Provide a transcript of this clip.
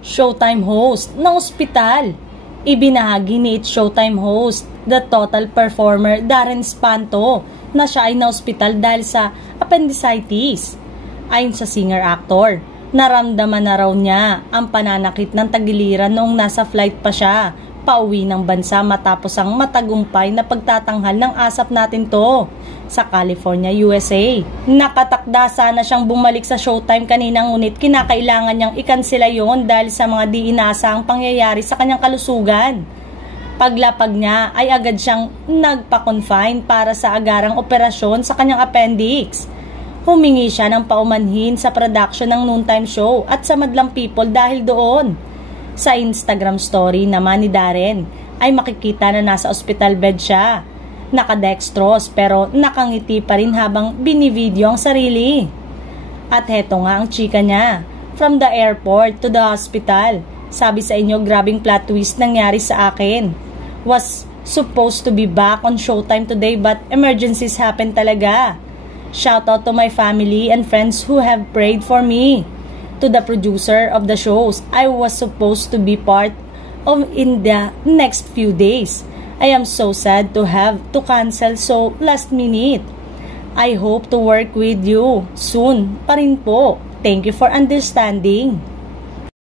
Showtime host ng ospital. Ibinahagi ni Showtime host, the total performer Darren Espanto, na siya ay na-ospital dahil sa appendicitis. Ayon sa singer-actor, naramdaman na raw niya ang pananakit ng tagiliran noong nasa flight pa siya pauwi ng bansa matapos ang matagumpay na pagtatanghal ng Asap Natin To sa California, USA. Nakatakda sana siyang bumalik sa Showtime kanina, ngunit kinakailangan niyang ikansela yon dahil sa mga di inaasahang pangyayari sa kanyang kalusugan. Paglapag niya ay agad siyang nagpa-confine para sa agarang operasyon sa kanyang appendix. Humingi siya ng paumanhin sa production ng noontime show at sa madlang people dahil doon. Sa Instagram story naman ni Darren ay makikita na nasa hospital bed siya. Nakadextrose pero nakangiti pa rin habang binivideo ang sarili. At heto nga ang chika niya. From the airport to the hospital. Sabi sa inyo, grabing plot twist nangyari sa akin. Was supposed to be back on Showtime today but emergencies happen talaga. Shout out to my family and friends who have prayed for me. To the producer of the shows I was supposed to be part of in the next few days. I am so sad to have to cancel so last minute. I hope to work with you soon pa rin po. Thank you for understanding.